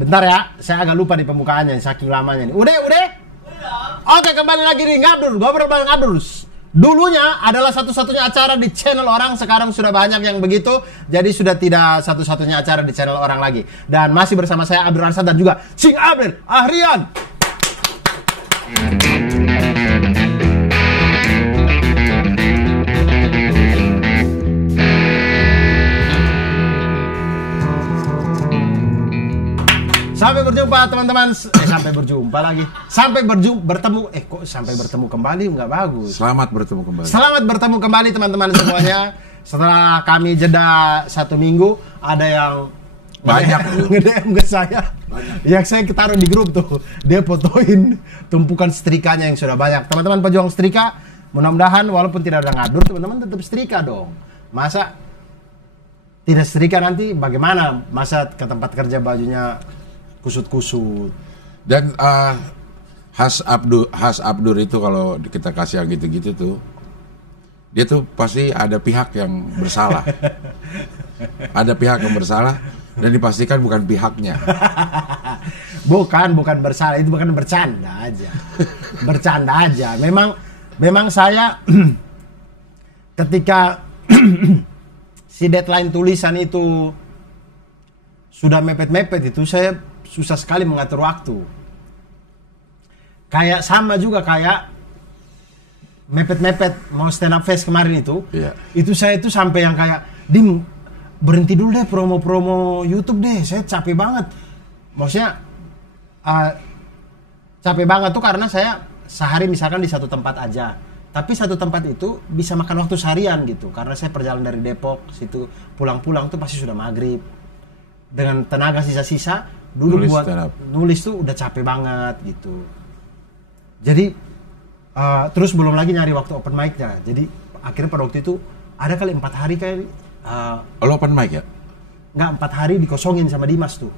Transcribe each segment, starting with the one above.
Bentar ya, saya agak lupa di pembukaannya, saking lamanya nih. Udah? Oke, kembali lagi di Ngabdur, ngobrol bareng Abdur. Dulunya adalah satu-satunya acara di channel orang, sekarang sudah banyak yang begitu. Jadi sudah tidak satu-satunya acara di channel orang lagi. Dan masih bersama saya Abdur Arsad dan juga Sing Abdur Ahrian. Sampai berjumpa teman-teman. Sampai berjumpa lagi. Sampai bertemu. Kok sampai bertemu kembali nggak bagus. Selamat bertemu kembali. Selamat bertemu kembali teman-teman semuanya. Setelah kami jeda 1 minggu, ada yang banyak nge-DM ke saya. Yang saya taruh di grup tuh. Dia fotoin tumpukan setrikanya yang sudah banyak. Teman-teman pejuang setrika, mudah-mudahan walaupun tidak ada ngadur, teman-teman tetap setrika dong. Masa tidak setrika nanti bagaimana? Masa ke tempat kerja bajunya kusut-kusut. Dan khas Abdur itu kalau kita kasih yang gitu-gitu tuh, dia tuh pasti ada pihak yang bersalah. Ada pihak yang bersalah dan dipastikan bukan pihaknya. Bukan bersalah, itu bukan bercanda aja. Bercanda aja. Memang saya ketika si deadline tulisan itu sudah mepet-mepet itu, saya susah sekali mengatur waktu. Kayak sama juga kayak mepet-mepet mau stand up fest kemarin itu. Iya. Itu saya itu sampai yang kayak, Dim, berhenti dulu deh promo-promo YouTube deh. Saya capek banget. Maksudnya capek banget tuh karena saya sehari misalkan di satu tempat aja. Tapi satu tempat itu bisa makan waktu seharian gitu. Karena saya perjalanan dari Depok situ, pulang-pulang tuh pasti sudah maghrib. Dengan tenaga sisa-sisa dulu nulis buat nulis tuh udah capek banget gitu. Jadi terus belum lagi nyari waktu open mic-nya. Jadi akhirnya pada waktu itu ada kali 4 hari kayak lo open mic ya? Enggak, 4 hari dikosongin sama Dimas tuh.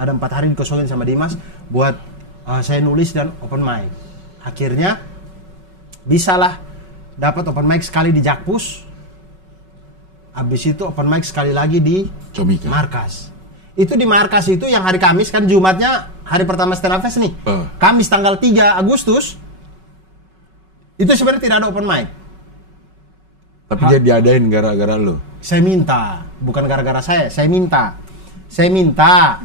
Ada 4 hari dikosongin sama Dimas buat saya nulis dan open mic. Akhirnya bisalah dapat open mic sekali di Jakpus. Habis itu open mic sekali lagi di Comika. Markas. Itu di Markas itu yang hari Kamis, kan Jumatnya hari pertama stand up fest nih. Kamis tanggal 3 Agustus. Itu sebenarnya tidak ada open mic. Tapi dia diadain gara-gara lo. Saya minta, bukan gara-gara saya minta. Saya minta.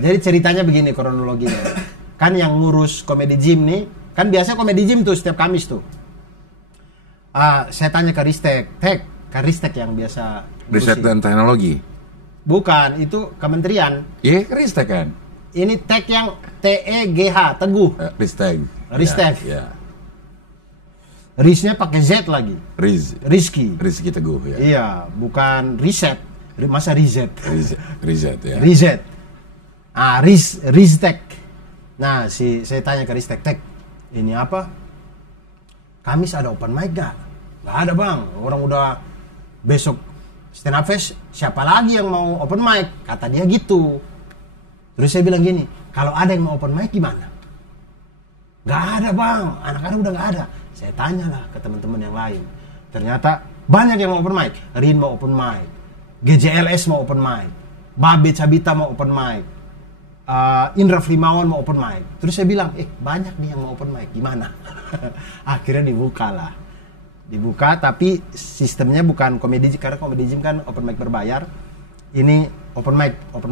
Jadi ceritanya begini kronologinya. Kan yang ngurus Comedy Gym nih, kan biasanya Comedy Gym tuh setiap Kamis tuh. Saya tanya ke Ristek, Ristek yang biasa Riset dan teknologi. Bukan, itu kementerian. Iya, Ristek kan. Ini tag yang TEGH, Teguh. Ristek. Ya. Risnya pakai Z lagi. Rizky Teguh ya. Iya, bukan riset. Masa riset? Riset ya. Riset. Ristek. Nah, saya tanya ke Ristek, ini apa? Kamis ada open mic gak? Gak ada bang, orang udah besok stand up fest, siapa lagi yang mau open mic? Kata dia gitu. Terus saya bilang gini, kalau ada yang mau open mic gimana? Gak ada bang, anak-anak udah gak ada. Saya tanyalah ke teman-teman yang lain. Ternyata banyak yang mau open mic. Rin mau open mic, GJLS mau open mic, Babe Cabita mau open mic, Indra Frimawan mau open mic. Terus saya bilang, banyak nih yang mau open mic, gimana? Akhirnya dibuka, tapi sistemnya bukan komedi, karena Comedy Gym kan open mic berbayar. Ini open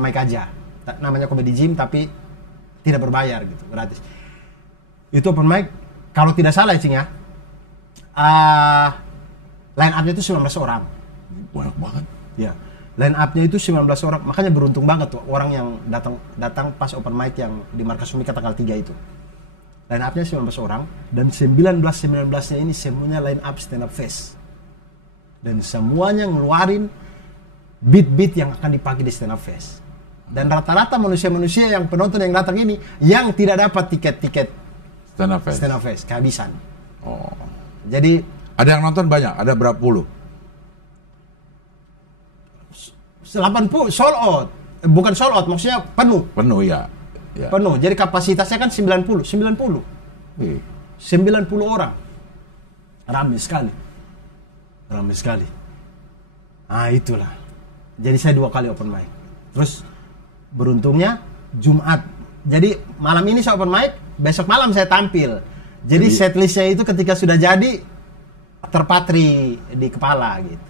mic aja. Namanya Comedy Gym tapi tidak berbayar gitu, gratis. Itu open mic, kalau tidak salah Cing ya, line up-nya itu 19 orang. Banyak banget. Ya, line up-nya itu 19 orang, makanya beruntung banget tuh orang yang datang pas open mic yang di Markas Comika tanggal 3 itu. Line up-nya 19 orang, dan 19-nya ini semuanya line up stand up fest. Dan semuanya ngeluarin beat-beat yang akan dipakai di stand up fest. Dan rata-rata manusia-manusia yang penonton yang datang ini yang tidak dapat tiket stand up fest kehabisan. Oh. Jadi ada yang nonton banyak, ada berapa puluh? 80 sold out. Bukan sold out, maksudnya penuh. Penuh ya. Penuh. Jadi kapasitasnya kan 90. 90 orang. Ramai sekali. Nah itulah. Jadi saya 2 kali open mic. Terus Beruntungnya Jumat. Jadi malam ini saya open mic, besok malam saya tampil. Jadi setlistnya itu ketika sudah jadi terpatri di kepala gitu.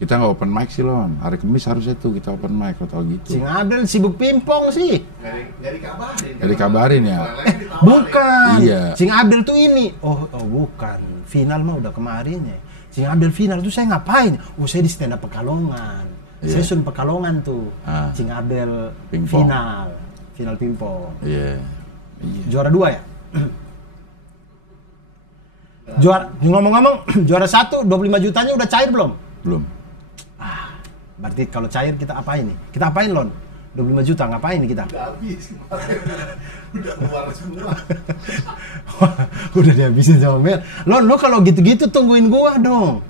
Kita nggak open mic sih Lon. Hari Kamis harusnya tuh kita open mic atau gitu. Cing Abdel sibuk pingpong sih. Nggak dikabarin ya. Bukan. Iya. Cing Abdel tuh ini. Oh bukan. Final mah udah kemarin ya. Cing Abdel final tuh saya ngapain? Oh saya di stand up Pekalongan. Iya. Saya sun Pekalongan tuh. Ah. Cing Abdel Pingpong. final pingpong. Iya. Iya. Juara 2 ya? Juara, ngomong-ngomong, juara 1 25 jutanya udah cair belum? Belum. Berarti kalau cair kita apain nih? Kita apain Lon? 25 juta ngapain nih kita? Udah habis kemarin. Udah keluar semua. Udah dihabisin sama Mel. Lon, lu kalau gitu-gitu tungguin gua dong.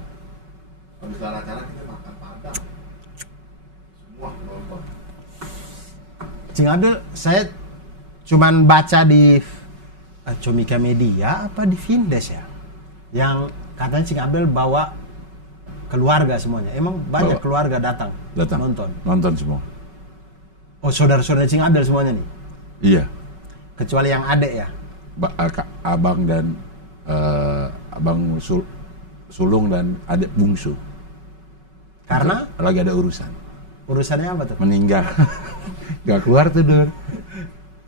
Habis acara kita makan padang. Semua nonton. Cing Abdel, saya cuman baca di Comika Media apa di Vindes ya, yang katanya Cing Abdel bawa keluarga semuanya. Emang banyak keluarga datang nonton semua. Oh, saudara-saudara Cing Abdel semuanya nih? Iya. Kecuali yang adek ya? Abang dan abang sulung dan adik bungsu. Karena? Lagi ada urusan. Urusannya apa tuh? Meninggal. Gak keluar tuh Dur.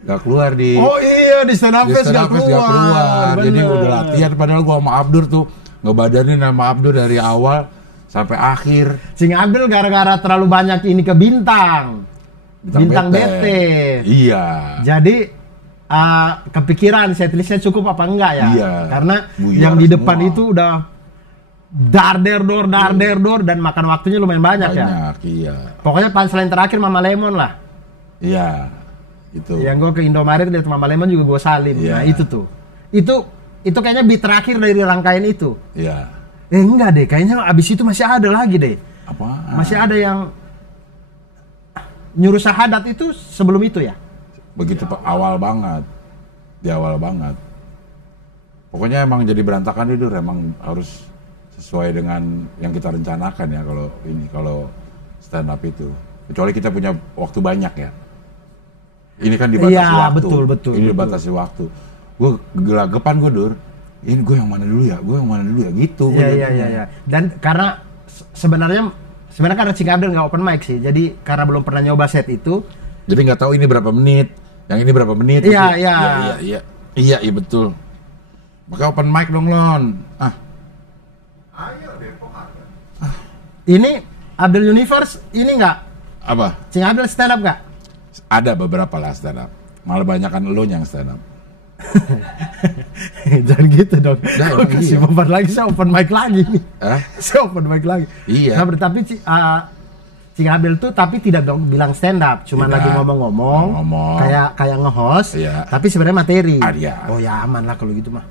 Gak keluar di. Oh iya, di stand up Di fest stand gak up fest keluar. Jadi Bener. udah latihan padahal gua sama Abdur tuh ngebadanin sama Abdur dari awal sampai akhir. Cing Abdel gara-gara terlalu banyak ini ke bintang BT. Iya. Jadi kepikiran setlistnya cukup apa enggak ya? Iya. Karena Buyar yang di depan semua. itu udah dar der dor dan makan waktunya lumayan banyak ya. Banyak, iya. Pokoknya punchline terakhir Mama Lemon lah. Iya. Itu. Yang gue ke Indomaret lihat Mama Lemon juga gue salim. Iya. Nah itu tuh. Itu kayaknya beat terakhir dari rangkaian itu. Iya. Enggak deh, kayaknya abis itu masih ada lagi deh. Apaan? Masih ada yang nyuruh syahadat itu sebelum itu ya? Begitu awal banget. Di awal banget. Pokoknya emang jadi berantakan itu emang harus sesuai dengan yang kita rencanakan ya kalau stand up itu. Kecuali kita punya waktu banyak ya. Ini kan dibatasi Iya, waktu. betul. Ini dibatasi waktu. Gue gelagapan gue Dur. Ini gue yang mana dulu ya? Gitu. Iya. Dan karena sebenarnya karena Cing Abdel nggak open mic sih. Jadi karena belum pernah nyoba set itu. Jadi nggak tahu ini berapa menit, yang ini berapa menit. Iya, betul. Maka open mic dong Lon. Ayo Depok ada. Ini Abdel Universe ini nggak? Apa? Cing Abdel stand up nggak? Ada beberapa lah stand up. Malah banyak kan lo yang stand up. Jangan gitu dong. Nah, Kok kasih iya. beban lagi, saya open mic lagi nih. Saya open mic lagi. Iya. Nah, tapi Cing Abdel tuh tapi tidak dong bilang stand up, cuman Tidak. lagi ngomong-ngomong, Ngomong. kayak nge-host, Iya. tapi sebenarnya materi. Iya. Oh ya aman lah kalau gitu mah.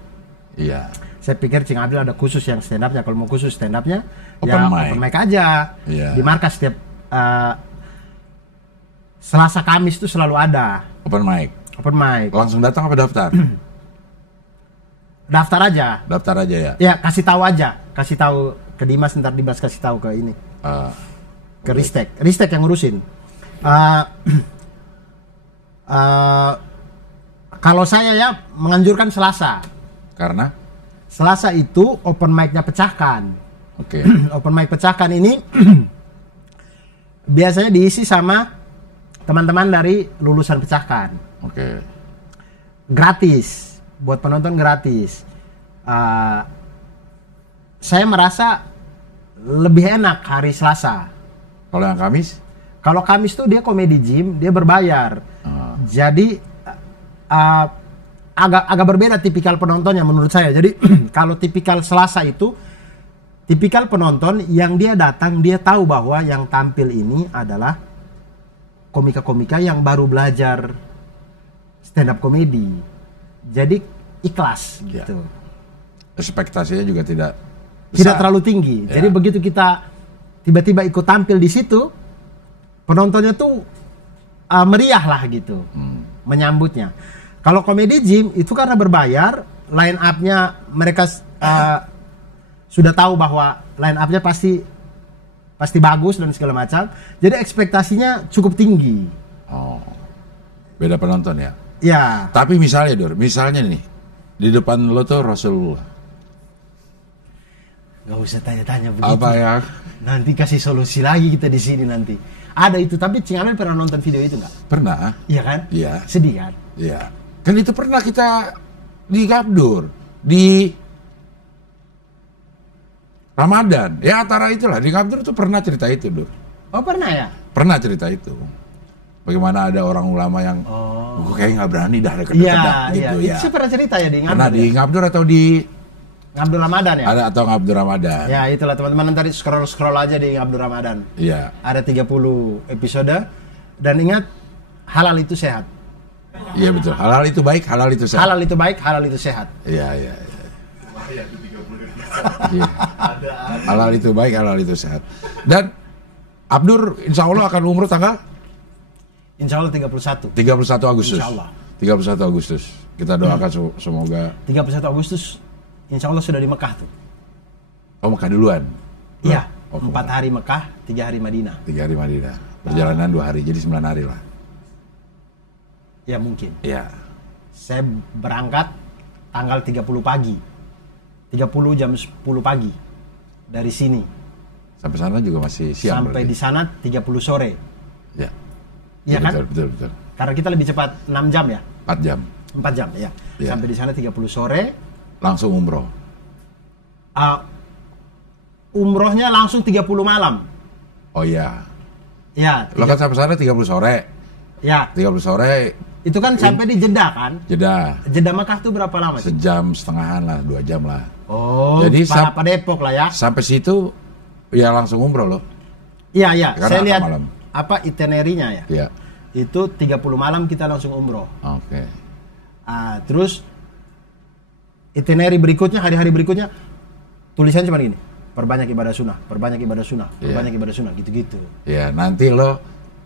Iya. Saya pikir Cing Abdel ada khusus yang stand up-nya. Kalau mau khusus stand up-nya Open ya mic. open mic aja. Iya. Di markas setiap Selasa Kamis itu selalu ada Open mic. open mic. Langsung datang apa daftar? Daftar aja. Daftar aja ya. Ya, kasih tahu aja. Kasih tahu ke Dimas, ntar Dimas kasih tahu ke ini. Ke Ristek yang ngurusin. Kalau saya ya menganjurkan Selasa. Karena? Selasa itu open mic-nya pecahkan. Oke. Open mic pecahkan ini biasanya diisi sama teman-teman dari lulusan pecahkan. Oke. Gratis, buat penonton gratis. Saya merasa lebih enak hari Selasa. Kalau yang Kamis? Kalau Kamis tuh dia komedi gym, dia berbayar. Jadi agak berbeda tipikal penontonnya menurut saya. Jadi kalau tipikal Selasa itu tipikal penonton yang dia datang, dia tahu bahwa yang tampil ini adalah komika-komika yang baru belajar stand up komedi. Jadi ikhlas gitu. Ekspektasinya juga tidak Terlalu tinggi. Ya. Jadi begitu kita tiba-tiba ikut tampil di situ, penontonnya tuh meriah lah gitu, menyambutnya. Kalau komedi gym itu karena berbayar, line up-nya mereka sudah tahu bahwa line up-nya pasti bagus dan segala macam. Jadi ekspektasinya cukup tinggi. Beda penonton ya. Ya, Tapi misalnya nih di depan lo tuh Rasulullah. nggak usah tanya-tanya begitu. Apa ya? Nanti kasih solusi lagi kita di sini nanti. Ada itu, tapi Cing Abel pernah nonton video itu nggak? Pernah? Iya kan? Iya. Sedih kan? Iya. Kan itu pernah kita di Gabdur di Ramadan. Ya antara itulah di Gabdur tuh pernah cerita itu, Dur. Oh pernah ya? Pernah cerita itu. Bagaimana ada orang ulama yang gue kayak nggak berani dah deket-deket Iya, gitu iya. ya. Itu saya pernah cerita ya di Pernah Ngabdur. di Gabdur atau di Ngabdur Ramadan ya? ada atau Ngabdur Ramadan. Ya itulah teman-teman, nanti scroll aja di Ngabdur Ramadan. Iya. Ada 30 episode. Dan ingat, halal itu sehat. Iya betul. Halal itu baik, halal itu sehat. Halal itu baik, halal itu sehat. Iya, iya, iya. Lumayan tuh 30 Iya. ada Halal itu baik, halal itu sehat. Dan Abdur insya Allah akan umroh tanggal Insya Allah 31. 31 Agustus. Insya Allah. 31 Agustus. Kita doakan semoga 31 Agustus, insya Allah sudah di Mekah tuh. Mekah duluan. Iya, Oh, 4 hari Mekah, 3 hari Madinah. 3 hari Madinah. Perjalanan 2 hari, jadi 9 hari lah. Ya mungkin. Iya. Saya berangkat tanggal 30 pagi. 30 jam 10 pagi dari sini. Sampai sana juga masih siang. Sampai berarti. di sana 30 sore. Ya. Iya kan? Betul. Karena kita lebih cepat 6 jam ya. 4 jam. 4 jam ya. Iya. Sampai di sana 30 sore. Langsung umroh. Umrohnya langsung 30 malam. Oh iya. Ya, Lo kan sampai sana 30 sore. ya. 30 sore Itu kan sampai di Jeddah kan? jeda. Jeddah Mekah tuh berapa lama sih? Sejam setengahan lah, 2 jam lah. Oh, Jadi Palapa Depok lah ya. Sampai situ ya langsung umroh loh. Iya, iya. Karena Saya apa lihat malam? apa itinerary-nya ya. Iya. Itu 30 malam kita langsung umroh. Oke. Terus itinerary berikutnya, hari-hari berikutnya tulisannya cuma gini. Perbanyak ibadah sunnah, perbanyak ibadah sunnah, Iya. perbanyak ibadah sunnah, gitu-gitu. Ya nanti lo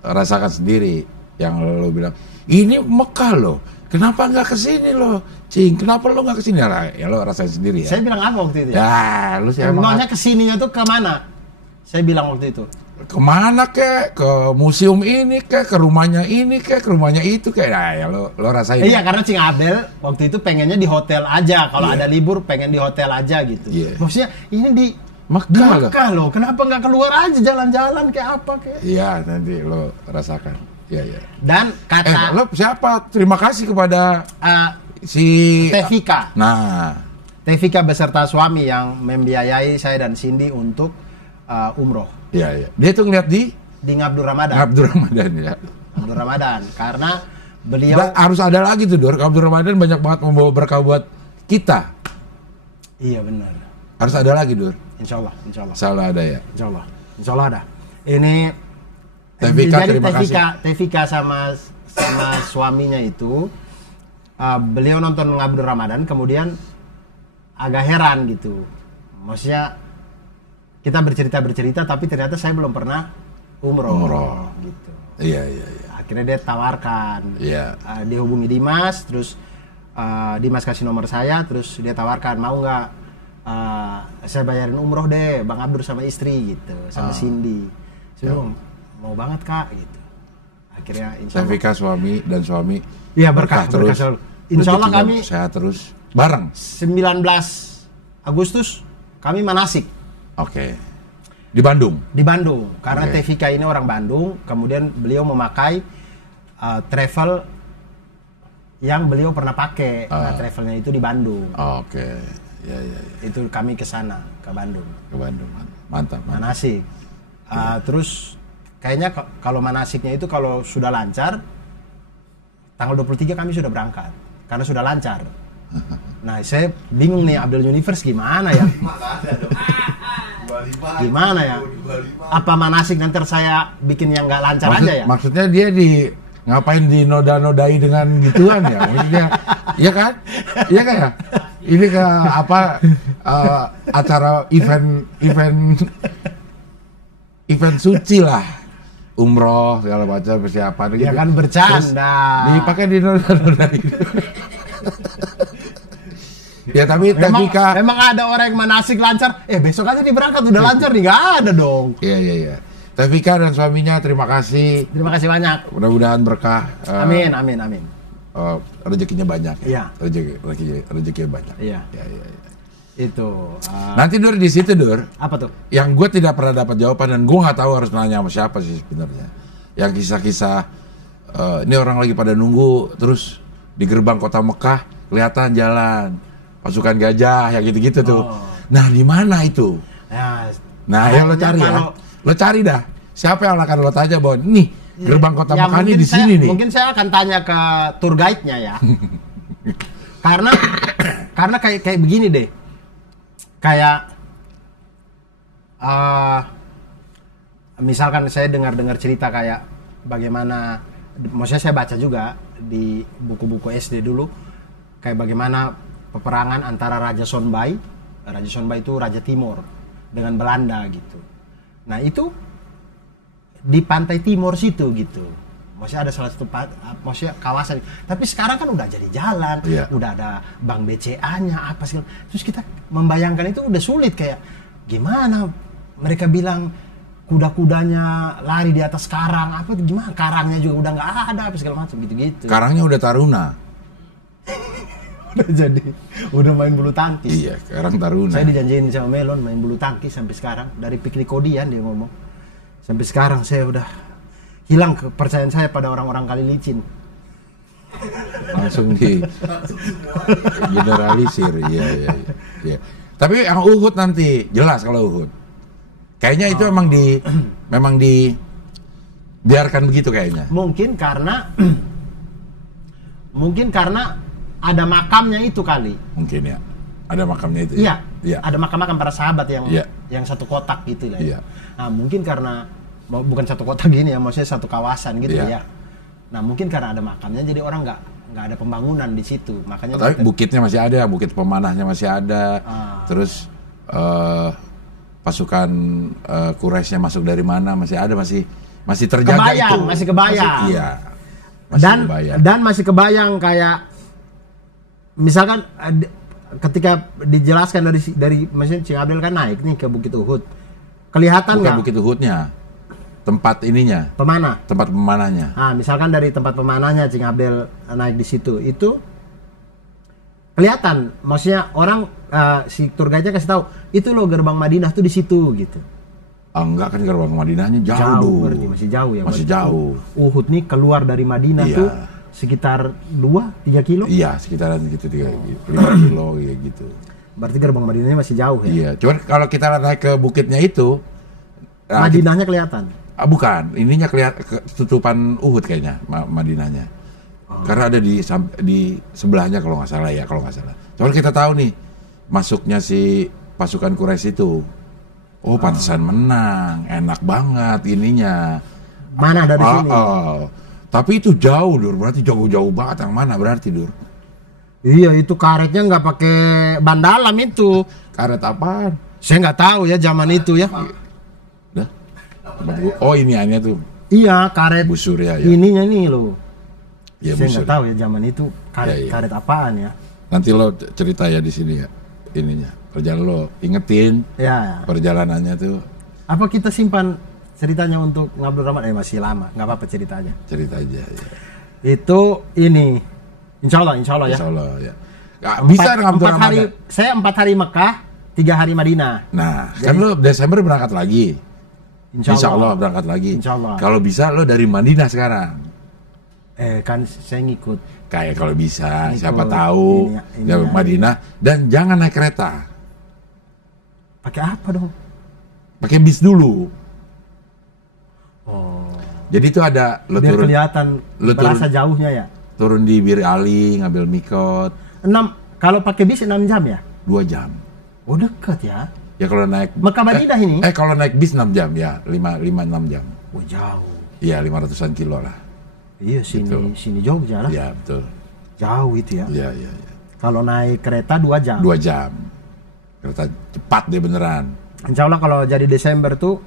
rasakan sendiri yang lo bilang ini Mekah lo, kenapa nggak kesini lo, Cing? Kenapa lo nggak kesini? Ya lo rasain sendiri ya. Saya bilang apa waktu itu ya? Ya lo siapa? Emangnya kesininya tuh kemana? Saya bilang waktu itu. Kemana kek? Ke museum ini kek? Ke rumahnya ini kek? Ke rumahnya itu kek? Nah, ya lo rasain. Iya, karena Cing Abel waktu itu pengennya di hotel aja. Kalau Iya. ada libur pengen di hotel aja gitu. Iya. Maksudnya ini di Mekah lo. Mekah loh. Kenapa nggak keluar aja jalan-jalan kayak apa kayak? Iya nanti lo rasakan. Iya. Dan kata Lo siapa? Terima kasih kepada si Tevika. Nah, Tevika beserta suami yang membiayai saya dan Cindy untuk umroh iya. Dia tuh ngeliat di di Ngabdur Ramadan. Abdur Ramadan ya. Ngabdur Ramadan karena beliau Harus ada lagi tuh Dor. Abdur Ramadan banyak banget membawa berkah buat kita. iya benar. Harus ada lagi Dor. Insya Allah. Salah ada ya. Insya Allah ada. Ini Tevika, jadi terima Tevika sama suaminya itu beliau nonton Ngabdur Ramadan kemudian agak heran gitu. Maksudnya kita bercerita tapi ternyata saya belum pernah umroh. Gitu. Iya. Akhirnya dia tawarkan. Iya. Dia hubungi Dimas, terus Dimas kasih nomor saya, terus dia tawarkan mau nggak saya bayarin umroh deh, Bang Abdur sama istri gitu, sama Cindy. Saya bilang, mau banget kak gitu. Akhirnya insya Allah. Tevika suami dan suami. Iya berkah terus. selalu. Insya Allah Rezeki kami sehat terus bareng. 19 Agustus kami manasik Oke. Di Bandung. di Bandung karena Oke. Tevika ini orang Bandung, kemudian beliau memakai travel yang beliau pernah pakai. Nah, travelnya itu di Bandung. Oke. Ya. Itu kami ke sana, ke Bandung. Ke Bandung. Mantap. Manasik. Terus kayaknya kalau manasiknya itu kalau sudah lancar tanggal 23 kami sudah berangkat karena sudah lancar. Nah, saya bingung nih Abdul Universe gimana ya? Makanya dong. 25. Gimana ya? 25. Apa manasik nanti saya bikin yang nggak lancar aja ya? Maksudnya dia ngapain dinoda-nodai dengan gituan ya? Maksudnya, iya kan? Iya kan ya? Ini ke apa acara event suci lah, umroh segala macam persiapan Ya kan bercanda. Dipakai dinoda-nodai. Ya tapi Tevika. Memang ada orang yang manasik lancar. Besok aja dia berangkat udah lancar nih, nggak ada dong. Iya. Teh Vika dan suaminya terima kasih. Terima kasih banyak. Mudah-mudahan berkah. Amin, amin, amin. Rezekinya banyak. Iya. Rezekinya banyak. Iya. Ya. Itu. Nanti Dur di situ Dur. Apa tuh? Yang gue tidak pernah dapat jawaban dan gue nggak tahu harus nanya sama siapa sih sebenarnya. Yang kisah-kisah ini orang lagi pada nunggu terus di gerbang kota Mekah kelihatan jalan pasukan gajah ya gitu-gitu tuh. Nah di mana itu? Ya, Nah ya lo cari ya. Lo cari dah. Siapa yang akan lo tanya bahwa nih gerbang kota Mekah ini di sini nih. Mungkin saya akan tanya ke tour guide-nya ya. karena kayak begini deh. Kayak misalkan saya dengar cerita kayak bagaimana, maksudnya saya baca juga di buku-buku SD dulu kayak bagaimana peperangan antara Raja Sonbai itu Raja Timur dengan Belanda gitu. Nah itu di pantai timur situ gitu. Maksudnya ada salah satu maksudnya kawasan. Tapi sekarang kan udah jadi jalan, udah ada bank BCA-nya apa sih. Terus kita membayangkan itu udah sulit kayak gimana mereka bilang kuda-kudanya lari di atas karang apa gimana, karangnya juga udah nggak ada apa segala macam gitu-gitu. Karangnya udah taruna. udah main bulu tangkis. Iya, sekarang taruna. Saya dijanjiin sama Melon main bulu tangkis sampai sekarang dari piknik kodian dia ngomong. Sampai sekarang saya udah hilang kepercayaan saya pada orang-orang kali licin. Langsung di generalisir, iya. Tapi yang Uhud nanti jelas kalau Uhud. Kayaknya itu memang dibiarkan begitu kayaknya. Mungkin karena ada makamnya itu kali. Mungkin ya. Ada makamnya itu. Iya. Ada makam-makam para sahabat yang satu kotak gitu ya. Iya. Nah, mungkin karena bukan satu kotak gini ya, maksudnya satu kawasan gitu ya. Nah, mungkin karena ada makamnya jadi orang nggak ada pembangunan di situ. Makanya tapi bukitnya masih ada, bukit pemanahnya masih ada. Terus pasukan Quraisynya masuk dari mana masih ada, masih terjaga itu. Masih kebayang. Iya. Dan masih kebayang kayak misalkan ketika dijelaskan dari mesin Cing Abdel kan naik nih ke Bukit Uhud. Kelihatan nggak? Bukan Bukit Uhudnya. Tempat ininya. Tempat pemanahnya. Nah, misalkan dari tempat pemanahnya Cing Abdel naik di situ, itu kelihatan. Maksudnya orang si tour guide-nya kasih tahu, itu loh gerbang Madinah tuh di situ gitu. Enggak kan gerbang Madinahnya jauh. Berarti masih jauh ya. Masih jauh. Uhud nih keluar dari Madinah tuh sekitar 2-3 kilo. Iya, sekitaran gitu 5 kilo gitu. Berarti gerbang Madinahnya masih jauh ya. Iya, cuman kalau kita naik ke bukitnya itu Madinahnya kelihatan. Bukan, ininya kelihatan tutupan Uhud kayaknya Madinahnya. Karena ada di sebelahnya kalau nggak salah. Cuman kita tahu nih masuknya si pasukan Quraisy itu. Oh, pantesan menang, enak banget ininya. Mana dari sini? Tapi itu jauh, Dur. Berarti jauh-jauh banget. Yang mana berarti, Dur? Iya, itu karetnya nggak pakai ban dalam itu. Karet apaan? Saya nggak tahu ya zaman itu ya. Oh, ini aneh tuh. Iya, karet busur ya. Ininya nih loh. Ya, saya nggak tahu ya zaman itu karet apaan ya. Nanti lo cerita ya di sini ya ininya. Perjalanan lo ingetin. Ya. Perjalanannya tuh. Apa kita simpan ceritanya untuk Ngabdul Rahman? Masih lama, nggak apa-apa ceritanya. Cerita aja. Ya. Itu ini, Insya Allah ya. Insya Allah ya. Bisa Ngabdul Rahman. Saya 4 hari Mekah, 3 hari Madinah. Nah, jadi, kan lo Desember berangkat lagi. Insya Allah berangkat lagi. Insya Allah. Kalau bisa lo dari Madinah sekarang. Kan saya ngikut. Kayak kalau bisa, siapa tahu ya Madinah dan jangan naik kereta. Pakai apa dong? Pakai bis dulu. Oh. Jadi itu ada lo biar turun, kelihatan berasa jauhnya ya. Turun di Bir Ali, ngambil mikot. Kalau pakai bis 6 jam ya? 2 jam. Oh, dekat ya. Ya kalau naik Mekah Madinah ini? Kalau naik bis 6 jam ya, 5-6 jam. Oh, jauh. Iya, 500-an kilo lah. Iya, sini Jogja lah. Iya, betul. Jauh itu ya. Iya. Kalau naik kereta 2 jam. 2 jam. Kereta cepat deh beneran. Insya Allah kalau jadi Desember tuh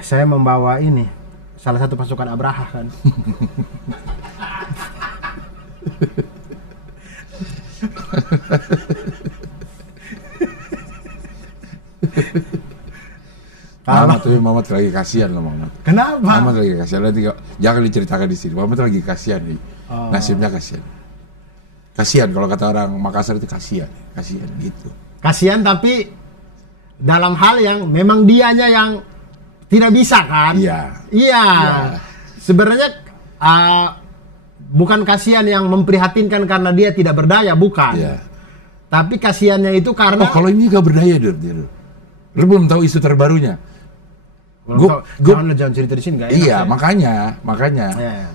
saya membawa ini salah satu pasukan Abraha kan. Mamat lagi kasihan loh Mamat. Kenapa? Mamat lagi kasihan. Nanti jangan diceritakan di sini. Mamat lagi kasihan nih. Nasibnya kasihan. Kasihan kalau kata orang Makassar itu kasihan gitu. Kasihan tapi dalam hal yang memang dianya yang tidak bisa kan? Iya. Sebenarnya bukan kasihan yang memprihatinkan karena dia tidak berdaya, bukan. Iya. Tapi kasihannya itu karena kalau ini gak berdaya Dur. Lu belum tahu isu terbarunya. Jangan cerita di sini guys. Iya, makanya. Ya.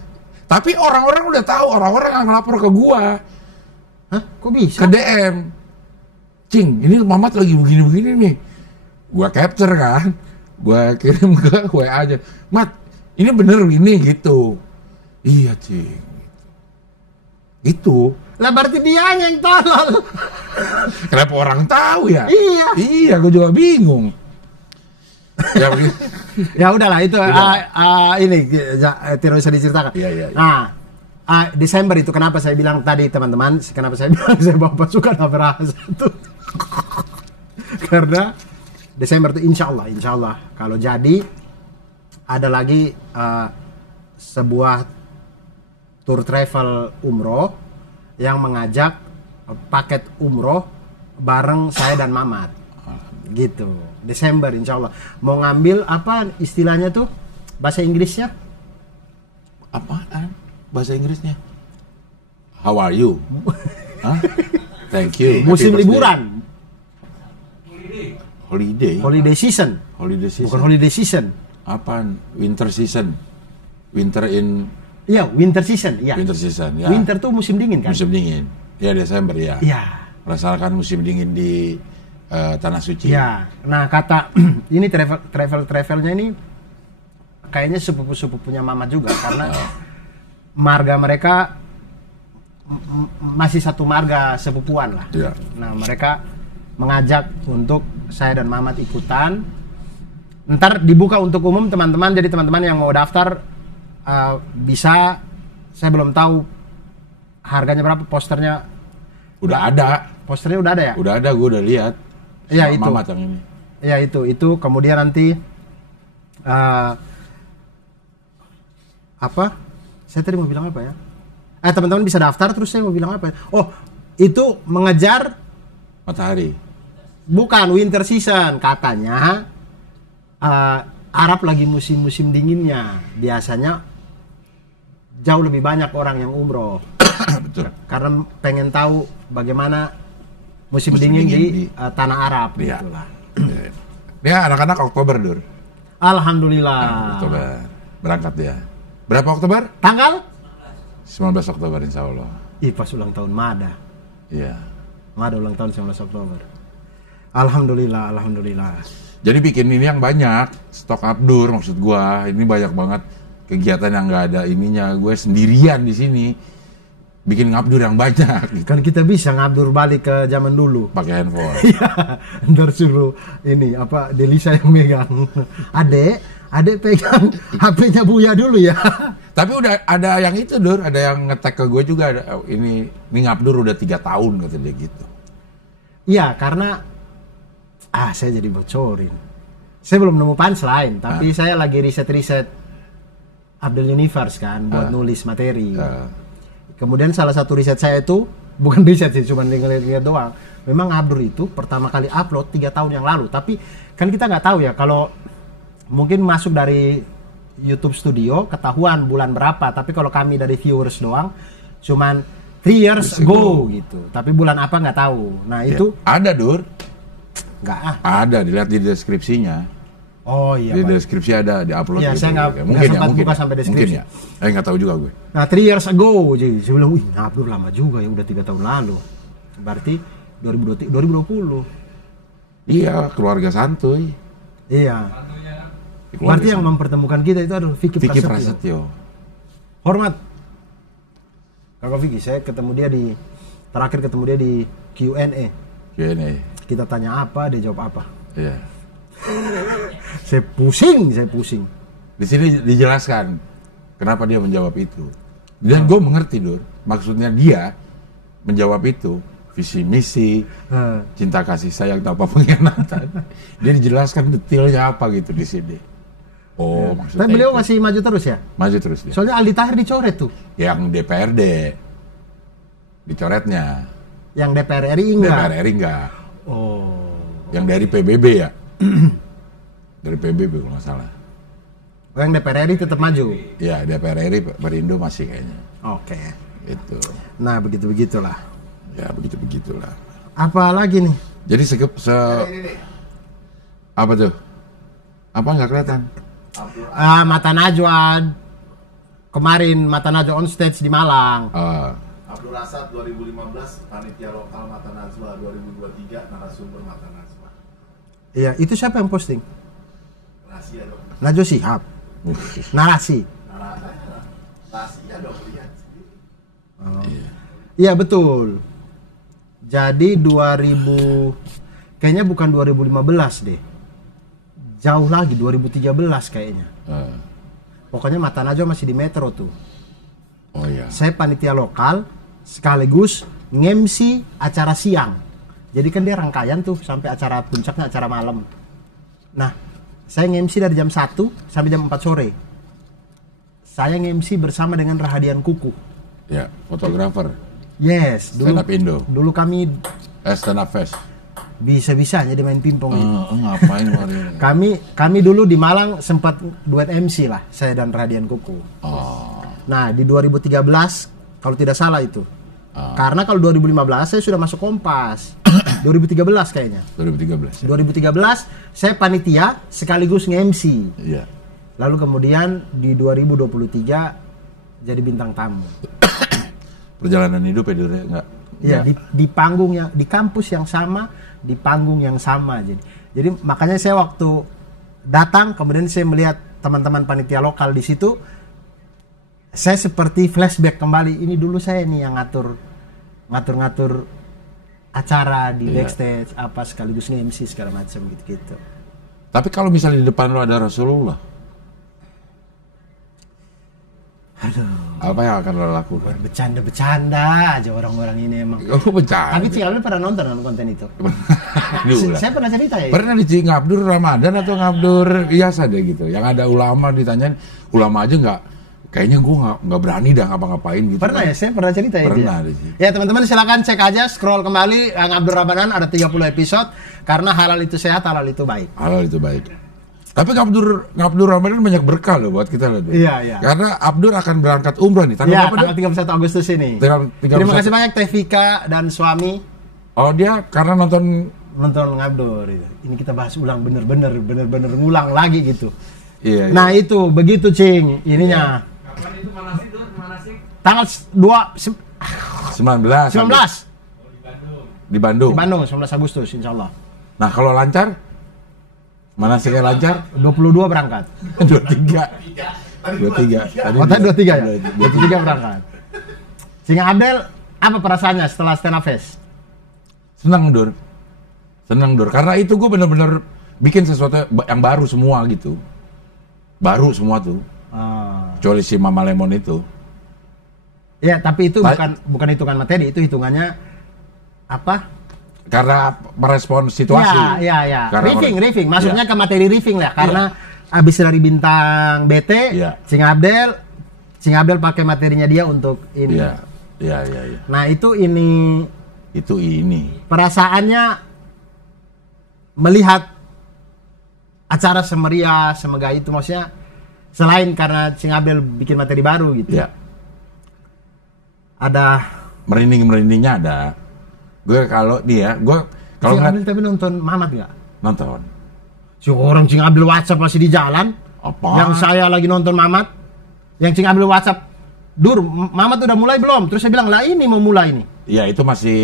Tapi orang-orang udah tahu, orang-orang yang ngelapor ke gua. Hah? Kok bisa? Ke DM. Cing, ini Mamat lagi begini-begini nih. Gua capture kan. Gua kirim ke WA aja. Mat, ini bener ini gitu. Iya, Cing. Gitu. Lah berarti dia yang tolol. Kenapa orang tahu ya? Iya, gua juga bingung. Ya begitu. Ya udahlah itu ini tidak usah diceritakan. Iya. Nah, Desember itu kenapa saya bilang tadi teman-teman, kenapa saya bilang saya bawa pasukan Abraha 1. Karena Desember itu insya Allah kalau jadi ada lagi sebuah tour travel umroh yang mengajak paket umroh bareng saya dan Mamat gitu. Desember insya Allah mau ngambil apa istilahnya tuh bahasa Inggrisnya apaan bahasa Inggrisnya? How are you? Huh? Thank you. Musim liburan. Holiday season. Bukan holiday season. Apaan? Winter season. Winter season. Iya. Winter season. Ya. Winter tuh musim dingin kan? Musim dingin. Ya Desember ya. Iya. Merasakan musim dingin di Tanah Suci. Ya. Nah kata ini travelnya ini kayaknya sepupunya Mama juga karena marga mereka masih satu marga sepupuan lah. Ya. Nah mereka mengajak untuk saya dan Mamat ikutan. Ntar dibuka untuk umum teman-teman. Jadi teman-teman yang mau daftar bisa. Saya belum tahu harganya berapa. Posternya udah ada. Posternya udah ada ya? Udah ada, gue udah lihat. Iya itu. Mamat yang ini. Ya itu. Kemudian nanti apa? Saya tadi mau bilang apa ya? Teman-teman bisa daftar terus saya mau bilang apa ya? Oh, itu mengejar matahari. Bukan winter season katanya. Arab lagi musim dinginnya. Biasanya jauh lebih banyak orang yang umroh. Betul. Karena pengen tahu bagaimana musim dingin di tanah Arab ya. Gitulah. Ya anak-anak Oktober Dur. Alhamdulillah. Oktober berangkat dia. Berapa Oktober? Tanggal 19 Oktober insya Allah. Pas ulang tahun Mada. Iya. Mada ulang tahun 19 Oktober. Alhamdulillah. Jadi bikin ini yang banyak, stok Abdur maksud gua. Ini banyak banget kegiatan yang nggak ada ininya. Gue sendirian di sini bikin ngabdur yang banyak. Kan kita bisa ngabdur balik ke zaman dulu. Pakai handphone. Iya. Ntar suruh ini apa Delisa yang megang. Adek pegang HP-nya Buya dulu ya. Tapi udah ada yang itu Dur, ada yang nge-tag ke gue juga ada, ini ngabdur udah 3 tahun kata dia gitu. Iya, karena saya jadi bocorin. Saya belum nemu punchline, tapi saya lagi riset Abdul Universe kan buat nulis materi. Kemudian salah satu riset saya itu bukan riset sih, cuma lihat doang. Memang Abdur itu pertama kali upload 3 tahun yang lalu, tapi kan kita nggak tahu ya kalau mungkin masuk dari YouTube Studio ketahuan bulan berapa, tapi kalau kami dari viewers doang cuman 3 years ago gitu. Tapi bulan apa nggak tahu. Nah, itu ada Dur. Nggak Ada, dilihat di deskripsinya. Oh iya. Di deskripsi ada di-upload ya, gitu. Saya nggak sempat buka sampai deskripsi. Mungkin ya. Nggak tahu juga gue. Nah, 3 years ago jadi saya bilang, "Wih, Abdur lama juga ya, udah 3 tahun lalu." Berarti 2020. Iya, keluarga santuy. Iya. Berarti yang mempertemukan kita itu adalah Vicky Prasetyo. Hormat. Kakak Vicky, saya terakhir ketemu dia di Q&A. Kita tanya apa, dia jawab apa. Iya. Saya pusing. Di sini dijelaskan kenapa dia menjawab itu. Dan gue mengerti Dur, maksudnya dia menjawab itu visi misi, cinta kasih sayang tanpa pengkhianatan. Dia dijelaskan detailnya apa gitu di sini. Oh, maksudnya Tapi beliau itu. masih maju terus ya? Maju terus dia. Soalnya Aldi Taher dicoret tuh. Yang DPRD dicoretnya, Yang DPR RI enggak? DPR RI enggak. Oh. Yang dari PBB ya, dari PBB kalau nggak salah. Oh, yang DPR RI tetap maju. Ya DPR RI Perindo masih kayaknya. Oke. Itu. Nah, begitu-begitulah. Ya begitulah. Apa lagi nih? Jadi Ini nih. apa tuh? Apa nggak kelihatan? Mata Najwa. Kemarin Mata Najwa on stage di Malang. Abdul Rasad 2015, panitia lokal Mata Najwa 2023, narasumber Mata Najwa. Iya, itu siapa yang posting? Rahasia dong. Najwa Shihab. Narasi. Rahasia dong, lihat sendiri. Iya, betul. Jadi kayaknya bukan 2015 deh. Jauh lagi 2013 kayaknya. Pokoknya Mata Najwa masih di Metro tuh. Oh iya. Saya panitia lokal sekaligus nge-MC acara siang. Jadi kan dia rangkaian tuh sampai acara puncaknya acara malam. Nah, saya nge-MC dari jam 1 sampai jam 4 sore. Saya nge-MC bersama dengan Rahadian Kuku. Ya, fotografer. Yes, Stand Up Indo. dulu kami Stand Up Fest. bisa-bisanya dia main pingpong itu. Ngapain kemarin? Kami dulu di Malang sempat duet MC lah, saya dan Rahadian Kuku. Oh. Nah, di 2013 kalau tidak salah itu. Karena kalau 2015 saya sudah masuk Kompas. 2013 kayaknya. 2013. 2013 saya panitia sekaligus nge-MC. Iya. Lalu kemudian di 2023 jadi bintang tamu. Perjalanan hidup ya Dur, ya? Nggak? Iya, di panggung yang di kampus yang sama, di panggung yang sama. Jadi makanya saya waktu datang kemudian saya melihat teman-teman panitia lokal di situ, saya seperti flashback kembali. Ini dulu saya nih yang ngatur acara di backstage apa sekaligus nge-MC segala macam gitu. Tapi kalau misalnya di depan lo ada Rasulullah, apa yang akan lo lakukan? Bercanda aja orang-orang ini emang. Oh, bercanda. Tapi Cing Abdul pernah nonton konten itu? Diulang. Saya pernah cerita ya. Pernah di Ngabdur Ramadan atau Ngabdur biasa deh gitu. Yang ada ulama ditanyain, ulama aja nggak, kayaknya gue nggak berani dah ngapa-ngapain gitu. Pernah ya, saya pernah cerita itu Pernah ya. di sini. Ya teman-teman silakan cek aja, scroll kembali Ngabdur Ramadan ada 30 episode karena halal itu sehat, halal itu baik. Halal itu baik. Tapi Ngabdur Ramadan banyak berkah loh buat kita loh. Iya. Karena Abdur akan berangkat umrah nih. Iya, berapa, tanggal 31 Agustus ini. Tanggal 31. Terima kasih banyak Tevika dan suami Oh dia karena nonton. Ngabdur. Ini kita bahas ulang bener-bener ngulang lagi gitu. Iya. Nah itu begitu Cing, ininya. Kapan itu manasik tuh? Manasik Tanggal 19. 19 Di Bandung. di Bandung 19 Agustus insya Allah. Nah kalau lancar, mana sih lancar? 22 berangkat. 23. 23. Oh tadi 23 ya? 23 berangkat. Cing Abdel, apa perasaannya setelah stand up fest? Senang Dur. Karena itu gue bener-bener bikin sesuatu yang baru semua gitu. Baru semua tuh. Kecuali si Mama Lemon itu. Ya tapi itu bukan hitungan materi, itu hitungannya apa? Karena merespon situasi. Ya. Karena Riffing. Masuknya ke materi riffing lah. Karena abis dari bintang BT, Cing Abdel pakai materinya dia untuk ini. Iya. Nah itu ini. Perasaannya melihat acara semeriah, semegah itu maksudnya selain karena Cing Abdel bikin materi baru gitu. Iya. Ada merinding-merindingnya ada. Gue kalau Cing Abdel tapi nonton Mamat nggak? nonton. Si orang Cing Abdel WhatsApp masih di jalan. Apa? Yang saya lagi nonton Mamat. Yang Cing Abdel WhatsApp, Dur, Mamat udah mulai belum? Terus saya bilang, lah ini mau mulai nih. Iya itu masih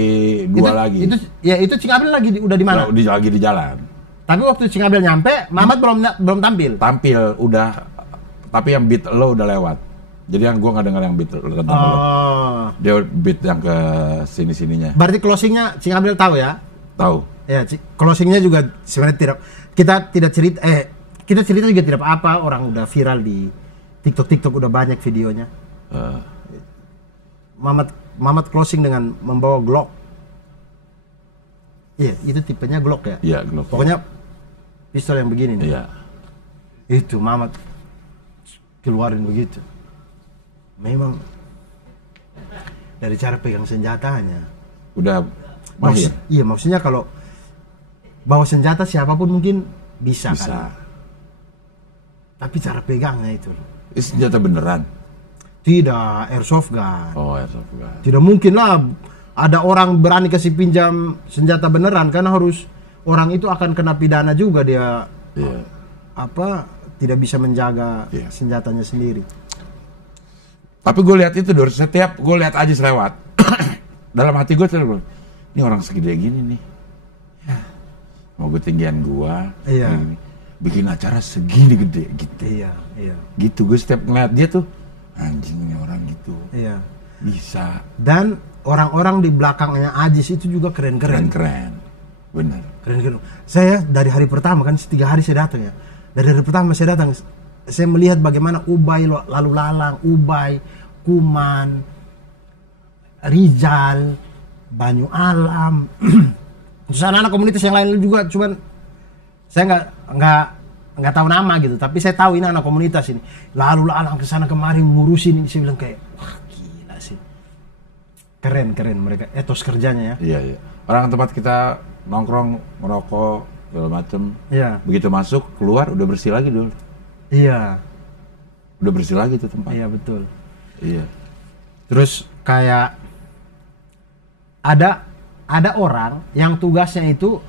dua lagi. Itu Cing Abdel udah di mana? Lagi di jalan. Tapi waktu Cing Abdel nyampe, Mamat belum tampil. Tampil udah, tapi yang beat lo udah lewat. Jadi yang gue nggak dengar yang beat lo tentang lo. Dia beat yang ke sininya. Berarti closingnya Cing Abdel tahu ya? Tahu. Ya, closingnya juga sebenarnya kita cerita juga tidak apa-apa, orang udah viral di TikTok udah banyak videonya. Mamat closing dengan membawa Glock. Iya, itu tipenya Glock ya. Iya, Glock. Pokoknya pistol yang begini nih. Iya. Itu Mamat keluarin begitu. Memang dari cara pegang senjatanya. Udah mahir. Iya, maksudnya kalau bawa senjata siapapun mungkin bisa. Bisa. Kan. Tapi cara pegangnya itu loh. Senjata beneran. Tidak, airsoft gun. Oh, airsoft gun. Tidak mungkin lah ada orang berani kasih pinjam senjata beneran, karena harus orang itu akan kena pidana juga dia. Iya. Tidak bisa menjaga Iya. senjatanya sendiri. Tapi gue lihat itu Dur, setiap gue lihat Ajis lewat, dalam hati gue terus, ini orang segede gini nih, mau gue tinggian gue, Iya. bikin acara segini gede gitu. Iya. Gitu gue setiap ngeliat dia tuh, anjing ini orang gitu, Iya. bisa, Dan orang-orang di belakangnya Ajis itu juga keren-keren. keren, bener. Keren-keren. Saya dari hari pertama kan 3 hari saya datang ya. Dari hari pertama saya datang, saya melihat bagaimana Ubay lalu lalang, Ubay, Kuman, Rizal, Banyu Alam, terus anak-anak komunitas yang lain juga, cuman saya nggak tahu nama gitu, tapi saya tahu ini anak komunitas ini. Lalu lalang ke sana kemari ngurusin ini, saya bilang kayak wah gila sih, keren mereka, etos kerjanya ya. Iya. Orang tempat kita nongkrong, merokok, segala macem. Iya. Begitu masuk, keluar udah bersih lagi dulu. Iya. Udah bersih lagi tuh tempat. Iya betul. Iya. Terus kayak ada orang yang tugasnya itu,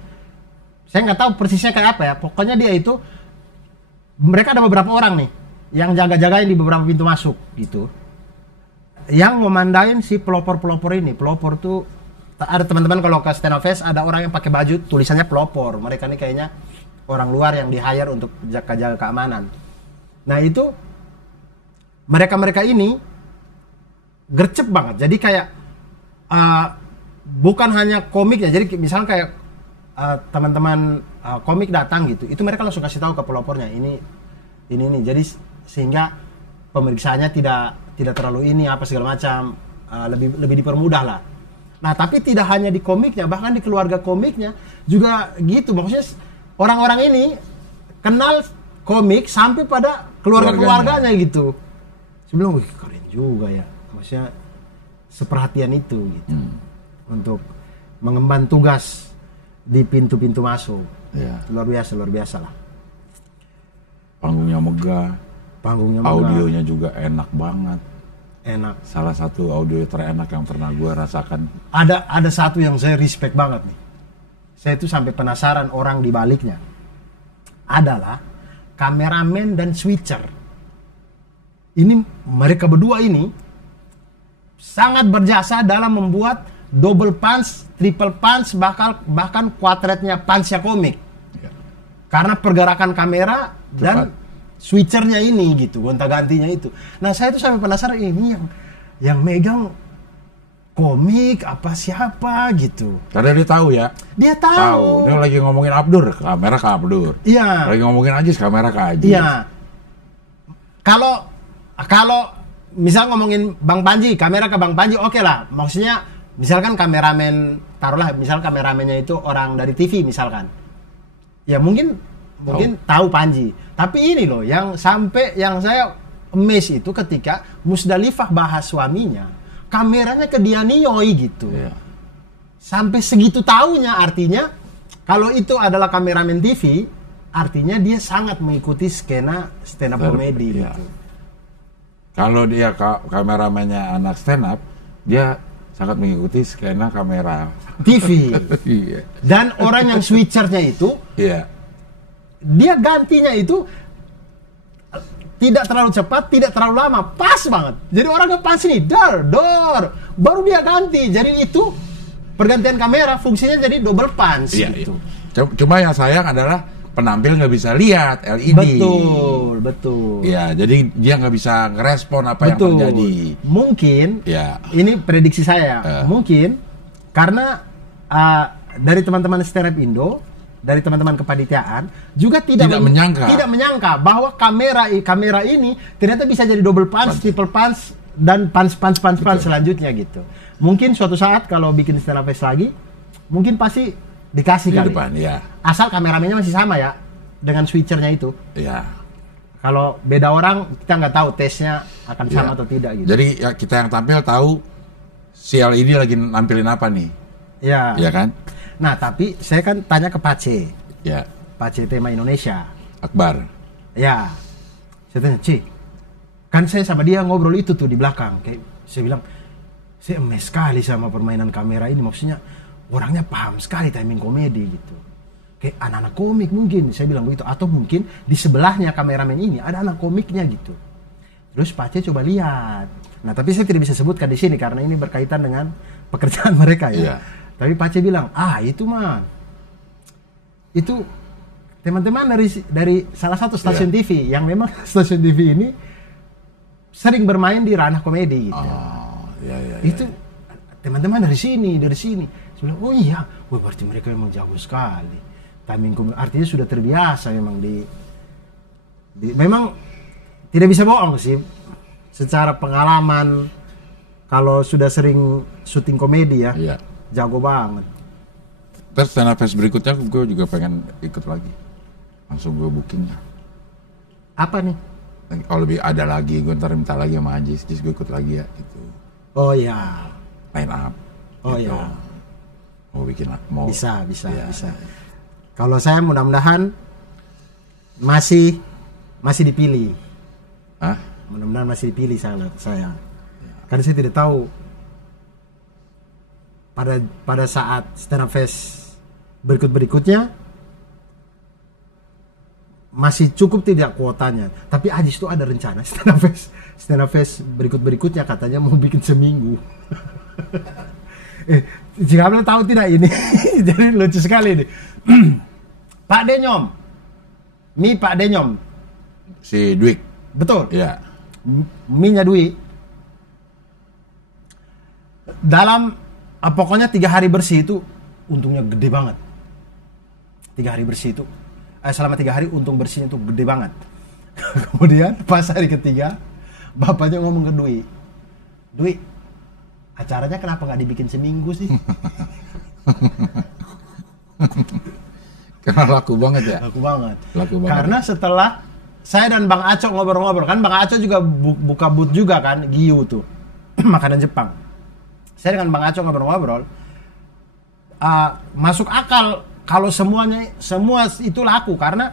saya nggak tahu persisnya kayak apa ya. Pokoknya dia itu, mereka ada beberapa orang nih yang jaga-jagain di beberapa pintu masuk gitu. Yang memandain si pelopor-pelopor ini. Pelopor tuh ada teman-teman kalau ke Stand Up Fest ada orang yang pakai baju tulisannya pelopor. Mereka nih kayaknya orang luar yang di-hire untuk jaga keamanan. Nah itu mereka ini gercep banget. Jadi kayak bukan hanya komiknya. Jadi misalnya kayak teman-teman komik datang gitu, itu mereka langsung kasih tahu ke pelopornya ini. Jadi sehingga pemeriksaannya tidak terlalu ini apa segala macam, lebih dipermudah lah. Nah tapi tidak hanya di komiknya, bahkan di keluarga komiknya juga gitu. Maksudnya orang-orang ini kenal komik sampai pada keluarganya gitu. Saya bilang, wih keren juga ya. Maksudnya seperhatian itu gitu. Untuk mengemban tugas di pintu-pintu masuk. Iya. Luar biasa lah. Panggungnya megah, audionya juga enak banget. Enak. Salah satu audio terenak yang pernah gue rasakan. Ada satu yang saya respect banget nih. Saya itu sampai penasaran orang di baliknya. Adalah kameramen dan switcher. Ini mereka berdua ini sangat berjasa dalam membuat double punch, triple punch, bahkan quadratnya punch-nya komik. Ya. Karena pergerakan kamera Cepat. dan switchernya ini gitu, gonta-gantinya itu. Nah saya tuh sampai penasaran ini yang megang komik apa siapa gitu. Karena dia tahu ya. Dia tahu. Dia lagi ngomongin Abdur, kamera ke Abdur. Iya. Lagi ngomongin Ajis, kamera ke Ajis. Iya. Kalau misal ngomongin Bang Panji, kamera ke Bang Panji, oke lah. Maksudnya misalkan kameramen, taruhlah misal kameramennya itu orang dari TV misalkan. Ya mungkin tahu Panji. Tapi ini loh yang saya amazed itu ketika Musdalifah bahas suaminya, kameranya ke Dianioi gitu. Iya. Sampai segitu taunya, artinya kalau itu adalah kameramen TV, artinya dia sangat mengikuti skena stand up comedy Iya. gitu. Kalau dia kameramennya anak stand up, dia sangat mengikuti skena kamera TV. Iya. Dan orang yang switchernya itu, Iya. dia gantinya itu tidak terlalu cepat, tidak terlalu lama, pas banget. Jadi orang ngepas nih, dor, baru dia ganti. Jadi itu pergantian kamera fungsinya jadi double punch Iya, gitu. iya. Cuma yang sayang adalah penampil nggak bisa lihat LED. Betul. Iya, jadi dia nggak bisa ngerespon apa yang terjadi. Mungkin, Ya. ini prediksi saya, mungkin karena dari teman-teman stand up Indo, dari teman-teman kepanitiaan juga tidak menyangka bahwa kamera ini ternyata bisa jadi double punch, triple punch dan punch selanjutnya gitu. Mungkin suatu saat kalau bikin stand up fest lagi, mungkin pasti Dikasih di kali. depan, ya. Asal kameramennya masih sama ya, dengan switchernya itu. Ya. Kalau beda orang, kita nggak tahu tesnya akan sama Ya. atau tidak gitu. Jadi ya kita yang tampil tahu si LED lagi nampilin apa nih, Ya. ya kan? Nah, tapi saya kan tanya ke Pace, Ya, Pace Tema Indonesia. Akbar. Ya. Saya tanya, "Ci, kan saya sama dia ngobrol itu tuh di belakang." Kayak saya bilang, "Saya emes sekali sama permainan kamera ini, maksudnya orangnya paham sekali timing komedi gitu. Kayak anak-anak komik mungkin," saya bilang begitu, atau mungkin di sebelahnya kameramen ini ada anak komiknya gitu. Terus Pace coba lihat. Nah, tapi saya tidak bisa sebutkan di sini karena ini berkaitan dengan pekerjaan mereka ya. Iya. Tapi Pace bilang, itu mah itu teman-teman dari salah satu stasiun TV yang memang stasiun TV ini sering bermain di ranah komedi gitu. Oh, ya. Itu teman-teman dari sini. Saya bilang, "Oh iya, wah berarti mereka memang jago sekali. Timing komedi artinya sudah terbiasa memang memang tidak bisa bohong sih. Secara pengalaman kalau sudah sering syuting komedi ya, Iya. jago banget." Terus stand up fest berikutnya gue juga pengen ikut lagi. Langsung gue booking. Apa nih? Kalau lebih ada lagi, gue ntar minta lagi sama Anjis, Jis gue ikut lagi ya gitu. Oh iya. Line up. Oh gitu. iya. Mau Bisa. Iya. Kalau saya mudah-mudahan masih dipilih. Hah? Mudah-mudahan masih dipilih saya. Karena saya tidak tahu pada saat stand up fest berikutnya masih cukup tidak kuotanya. Tapi Ajis itu ada rencana stand up fest berikutnya katanya mau bikin seminggu. Jika kalian tahu tidak ini, jadi lucu sekali ini. Pak Denyom, Pak Denyom, Si Dwik. betul. Iya. Minya Dwi. Dalam pokoknya 3 hari bersih itu untungnya gede banget. 3 hari bersih itu selama 3 hari untung bersihnya itu gede banget. Kemudian pas hari ketiga bapaknya ngomong ke Dwi, acaranya kenapa nggak dibikin seminggu sih? Karena laku banget ya. Laku banget. Laku banget. Karena setelah saya dan Bang Aco ngobrol-ngobrol, kan Bang Aco juga buka booth juga kan, Giyu tuh, makanan Jepang. Saya dengan Bang Aco ngobrol-ngobrol, masuk akal kalau semua itu laku karena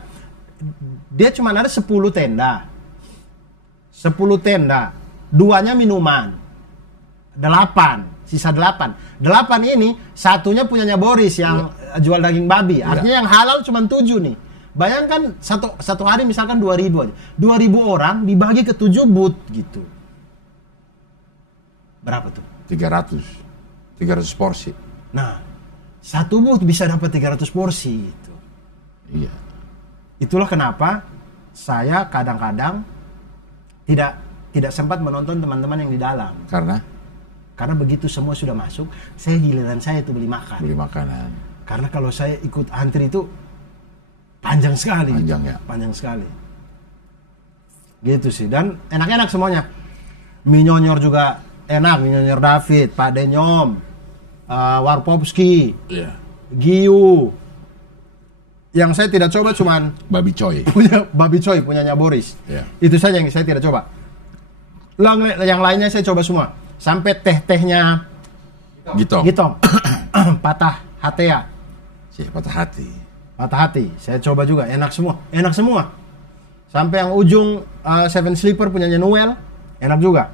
dia cuma ada 10 tenda. 10 tenda, 2-nya minuman. 8, sisa 8. 8 ini satunya punyanya Boris yang jual daging babi. Artinya yang halal cuma 7 nih. Bayangkan satu hari misalkan 2.000 aja. 2.000 orang dibagi ke 7 booth gitu. Berapa tuh? 300 porsi. Nah, satu booth bisa dapat 300 porsi gitu. Iya. Itulah kenapa saya kadang-kadang tidak sempat menonton teman-teman yang di dalam. Karena begitu semua sudah masuk, saya giliran saya itu beli makanan. Karena kalau saya ikut antri itu panjang sekali. Panjang sekali. Gitu sih. Dan enak-enak semuanya. Mie nyonyor juga enak. Mie nyonyor David, Pak Denyom, Warpowski, Giyu. Yang saya tidak coba cuman Babi Coy. Babi Coy punyanya Boris. Iya. Itu saja yang saya tidak coba. Yang lainnya saya coba semua. Sampai teh-tehnya Gitong. Patah Hatea. Patah hati. Saya coba juga. Enak semua. Sampai yang ujung Seven Sleeper punyanya Noel. Enak juga.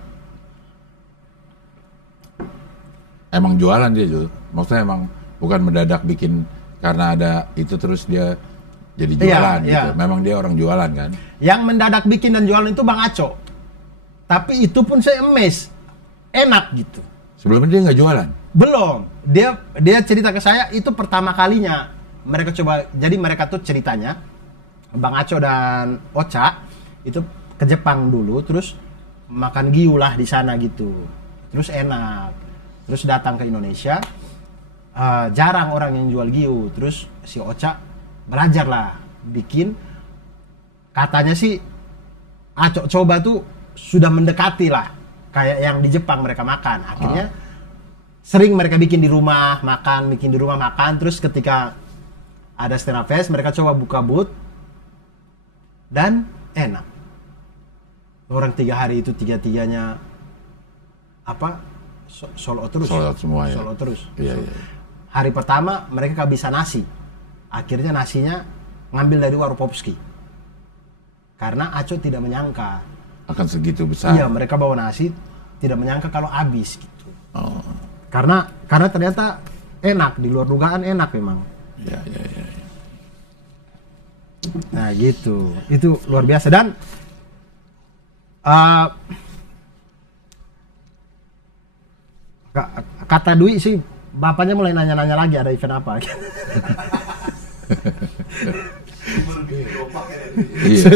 Emang jualan dia juga. Maksudnya emang bukan mendadak bikin karena ada itu terus dia jadi jualan gitu. Iya. Memang dia orang jualan kan. Yang mendadak bikin dan jualan itu Bang Aco. Tapi itu pun saya emes. Enak gitu. Sebelumnya dia nggak jualan? Belum. Dia cerita ke saya itu pertama kalinya mereka coba. Jadi mereka tuh ceritanya Bang Aco dan Ocha itu ke Jepang dulu, terus makan giu lah di sana gitu. Terus enak. Terus datang ke Indonesia, jarang orang yang jual giu. Terus si Ocha belajar lah bikin. Katanya sih Aco coba tuh sudah mendekati lah kayak yang di Jepang mereka makan. Akhirnya sering mereka bikin di rumah makan, terus ketika ada stand up fest mereka coba buka booth dan enak. Orang 3 hari itu 3-3-nya sold out terus. Sold out semua ya. Sold out terus. Iya. Hari pertama mereka gak bisa nasi. Akhirnya nasinya ngambil dari warung Popski. Karena Aco tidak menyangka Akan segitu besar. iya, mereka bawa nasi tidak menyangka kalau habis gitu. Oh. Karena ternyata enak, di luar dugaan enak memang. Iya. Nah gitu, itu luar biasa. Dan kata Dwi sih, bapaknya mulai nanya-nanya lagi ada event apa. Iya.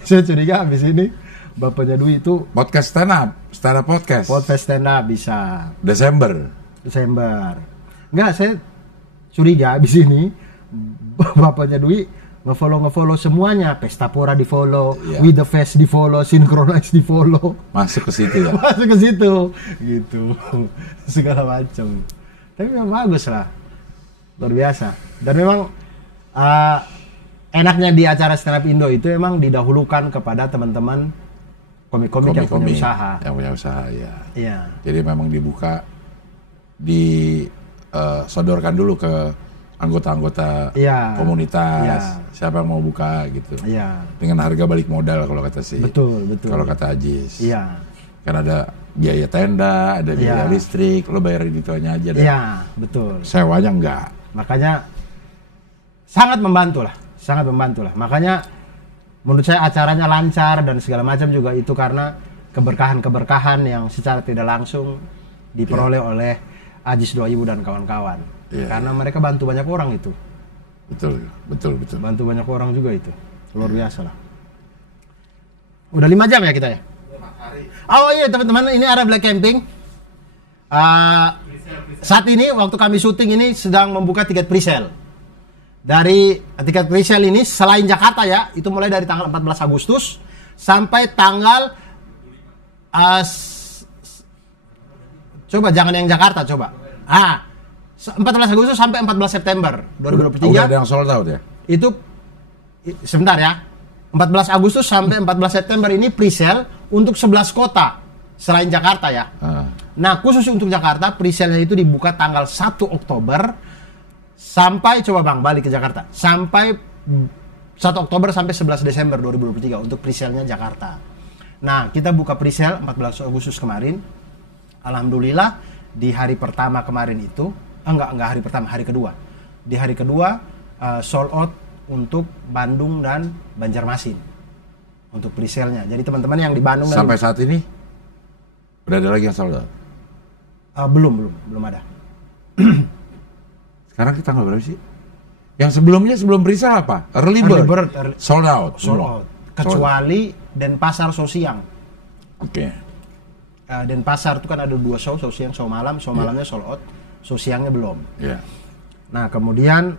Saya curiga habis ini bapaknya Dwi itu Podcast stand up podcast. podcast stand up bisa Desember. Enggak, saya curiga habis ini bapaknya Dwi nge-follow semuanya. Pestapora di follow, Iya. With the Fest di follow, Synchronize di follow. Masuk ke situ ya. Masuk ke situ gitu. Segala macam. Tapi memang bagus lah. Luar biasa. Dan memang enaknya di acara stand up Indo itu memang didahulukan kepada teman-teman komik-komik yang punya usaha. Yang punya usaha ya. Iya. Jadi memang dibuka, disodorkan dulu ke anggota-anggota Iya. komunitas. Iya. Siapa yang mau buka gitu. Iya. Dengan harga balik modal kalau kata si. Betul. Kalau kata Ajis. Iya. Kan ada biaya tenda, ada biaya Iya. listrik, lo bayarin itu aja deh. Iya, betul. Sewanya enggak. Makanya sangat membantu lah. Makanya menurut saya acaranya lancar dan segala macam juga itu karena keberkahan yang secara tidak langsung diperoleh oleh Ajis 2000 dan kawan-kawan. Iya. Karena mereka bantu banyak orang itu. Betul. Bantu banyak orang juga itu. Luar biasa lah. Udah 5 jam ya kita ya? Oh iya teman-teman, ini ada Black Camping. Saat ini waktu kami syuting ini sedang membuka tiket presale. Dari tiket presale ini selain Jakarta ya, itu mulai dari tanggal 14 Agustus sampai tanggal coba jangan yang Jakarta coba. 14 Agustus sampai 14 September 2023. Udah ada yang sold out ya? Itu sebentar ya. 14 Agustus sampai 14 September ini presale untuk 11 kota selain Jakarta ya. Nah, khusus untuk Jakarta presale-nya itu dibuka tanggal 1 Oktober sampai coba Bang balik ke Jakarta. Sampai 1 Oktober sampai 11 Desember 2023 untuk presale-nya Jakarta. Nah, kita buka presale 14 Agustus kemarin. Alhamdulillah di hari pertama kemarin itu enggak hari pertama, hari kedua. Di hari kedua sold out untuk Bandung dan Banjarmasin untuk presale-nya. Jadi teman-teman yang di Bandung sampai saat ini udah ada lagi yang sold out? Belum ada. Sekarang kita tanggal berapa sih? Yang sebelum presale apa? Early bird. Sold out. Kecuali Denpasar show siang. Oke. Denpasar itu kan ada 2 show siang, show malam. Show malamnya sold out, show siangnya belum. Iya. Nah, kemudian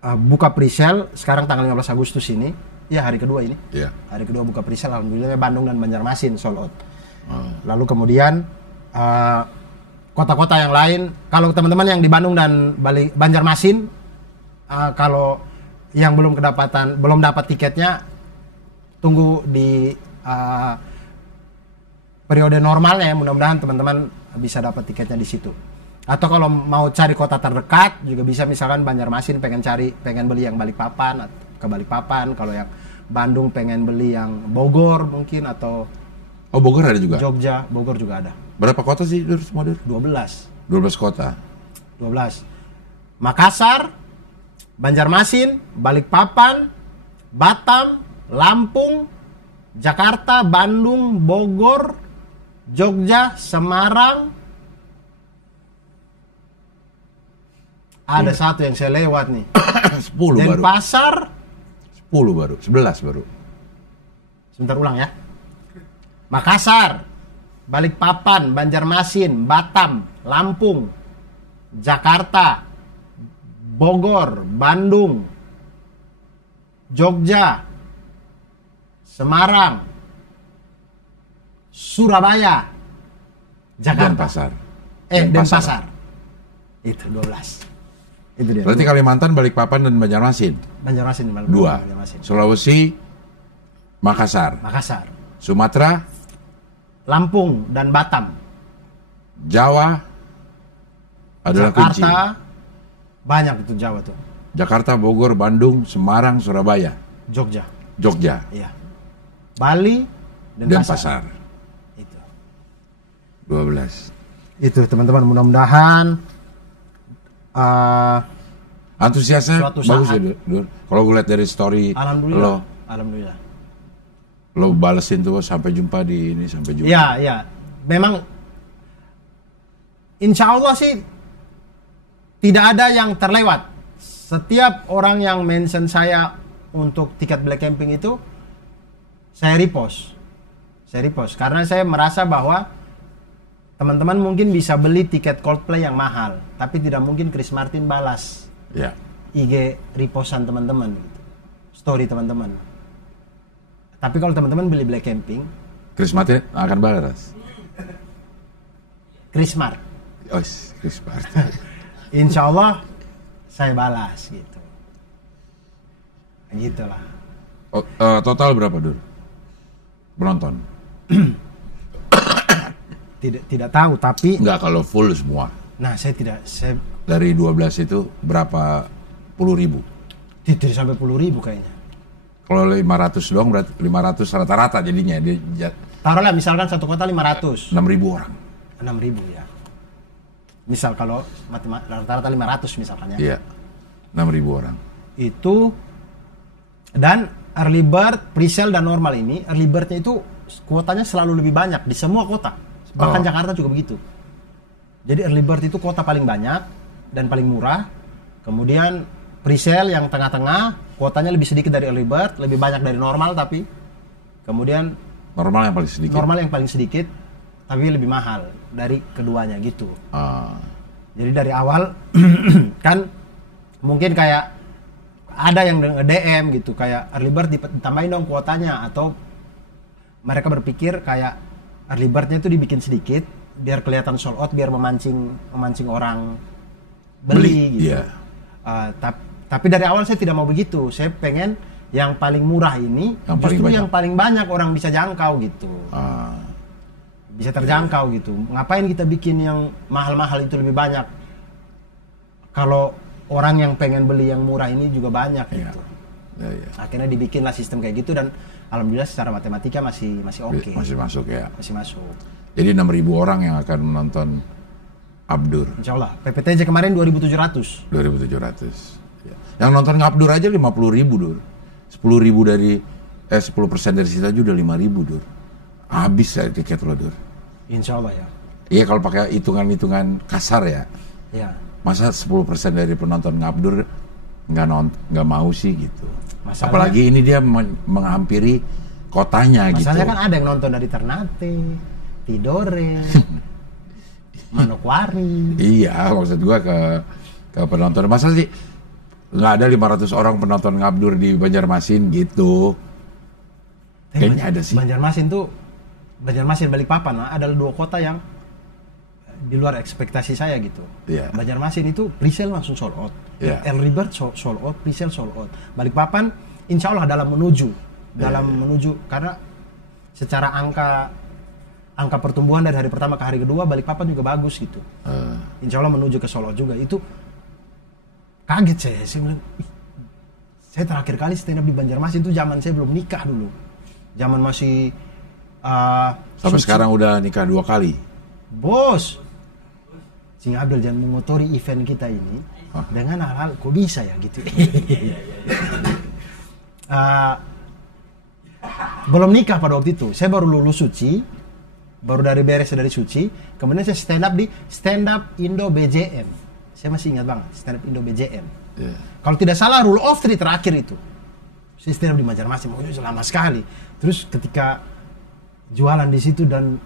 buka presale sekarang tanggal 15 Agustus ini. Ya, hari kedua ini. Iya. Hari kedua buka presale, alhamdulillah Bandung dan Banjarmasin sold out. Lalu kemudian kota-kota yang lain, kalau teman-teman yang di Bandung dan Banjarmasin, kalau yang belum dapat tiketnya, tunggu di periode normalnya ya, mudah-mudahan teman-teman bisa dapat tiketnya di situ. Atau kalau mau cari kota terdekat juga bisa, misalkan Banjarmasin pengen beli yang Balikpapan, ke Balikpapan. Kalau yang Bandung pengen beli yang Bogor mungkin, atau Bogor ada juga? Jogja, Bogor juga ada. Berapa kota sih semua? 12 kota. 12. Makassar, Banjarmasin, Balikpapan, Batam, Lampung, Jakarta, Bandung, Bogor, Jogja, Semarang. Ada satu yang saya lewat nih. 10 baru. Denpasar. 10 baru. 11 baru. Sebentar ulang ya. Makassar, Balikpapan, Banjarmasin, Batam, Lampung, Jakarta, Bogor, Bandung, Jogja, Semarang, Surabaya, Jakarta. Denpasar. Denpasar. Itu 12. Itu dia. Berarti Kalimantan, Balikpapan dan Banjarmasin. Banjarmasin. 2. Banjarmasin. Sulawesi, Makassar. Makassar. Sumatera, Lampung dan Batam. Jawa adalah kunci. Jakarta. Banyak itu Jawa tuh. Jakarta, Bogor, Bandung, Semarang, Surabaya, Jogja. Iya. Bali, Denpasar. Itu. 12. Itu teman-teman, mudah-mudahan Antusiasnya suatu bagus saat. ya, Dur. Kalau gue lihat dari story Alhamdulillah. lo balesin tuh sampai jumpa di ini, sampai jumpa. Iya. Memang insya Allah sih tidak ada yang terlewat. Setiap orang yang mention saya untuk tiket Black Camping itu saya repost karena saya merasa bahwa teman-teman mungkin bisa beli tiket Coldplay yang mahal, tapi tidak mungkin Chris Martin balas Ya. IG repostan teman-teman gitu. Story teman-teman. Tapi kalau teman-teman beli Black Camping, Chris Martin akan balas. Chris Mart, Chris Martin. insya Allah saya balas gitu. Gitulah. Total berapa, Dur? Penonton? Tidak tahu, tapi Enggak, kalau full semua. saya Dari 12 itu berapa puluh ribu? tidak sampai 10.000 kayaknya. Kalau 500 doang berarti 500 rata-rata jadinya. Taruhlah misalkan satu kota 500. 6.000 orang. 6.000 ya. Misal kalau rata-rata 500 misalkan ya. Iya. 6.000 orang. Itu, dan early bird, presale dan normal ini, early birdnya itu kuotanya selalu lebih banyak di semua kota. Bahkan Jakarta juga begitu. Jadi early bird itu kota paling banyak dan paling murah. Kemudian presale yang tengah-tengah, kuotanya lebih sedikit dari early bird, lebih banyak dari normal tapi. Kemudian Normal yang paling sedikit. normal yang paling sedikit tapi lebih mahal dari keduanya gitu. Jadi dari awal kan mungkin kayak ada yang nge-DM gitu kayak early bird ditambahin dong kuotanya, atau mereka berpikir kayak early birdnya itu dibikin sedikit biar kelihatan sold out, biar memancing orang beli gitu. Iya. Tapi dari awal saya tidak mau begitu. Saya pengen yang paling murah ini yang paling banyak orang bisa jangkau gitu. Bisa terjangkau gitu. Ngapain kita bikin yang mahal-mahal itu lebih banyak? Kalau orang yang pengen beli yang murah ini juga banyak gitu. Akhirnya dibikinlah sistem kayak gitu, dan alhamdulillah secara matematika masih oke. Masih masuk ya. Masih masuk. Jadi 6.000 orang yang akan menonton Abdur. Insya Allah. PPTJ kemarin 2.700. 2.700. Ya. Yang nonton Abdur aja 50.000, Dur. 10% dari situ aja udah 5.000, Dur. Habis ya tiket lo, Dur. Insya Allah ya. Iya, kalau pakai hitungan kasar ya. Ya. Masa 10% dari penonton Ngabdur nggak mau sih gitu. Masalahnya, apalagi ini dia menghampiri kotanya gitu. Masalahnya kan ada yang nonton dari Ternate, Tidore, Manokwari. Iya, maksud gua ke penonton. Masa sih nggak ada 500 orang penonton Ngabdur di Banjarmasin gitu? Kayaknya ada sih. Banjarmasin Balikpapan adalah dua kota yang di luar ekspektasi saya gitu. Yeah. Banjarmasin itu presale langsung sold out. Yeah. Early bird sold out, presale sold out. Balikpapan insya Allah dalam menuju karena secara angka pertumbuhan dari hari pertama ke hari kedua Balikpapan juga bagus gitu. Insya Allah menuju ke sold out juga. Itu kaget saya bilang, saya terakhir kali stand up di Banjarmasin itu zaman saya belum nikah dulu. Zaman masih sampai sekarang udah nikah 2 kali. Bos, Sing Abdul jangan mengotori event kita ini dengan hal-hal kok bisa ya gitu. Belum nikah pada waktu itu. Saya baru lulus suci, baru beres dari suci. Kemudian saya stand up Indo BJM. Saya masih ingat banget stand up Indo BJM. Yeah. Kalau tidak salah Rule of Three terakhir itu. Saya stand up di Banjarmasin, itu lama sekali. Terus ketika jualan di situ dan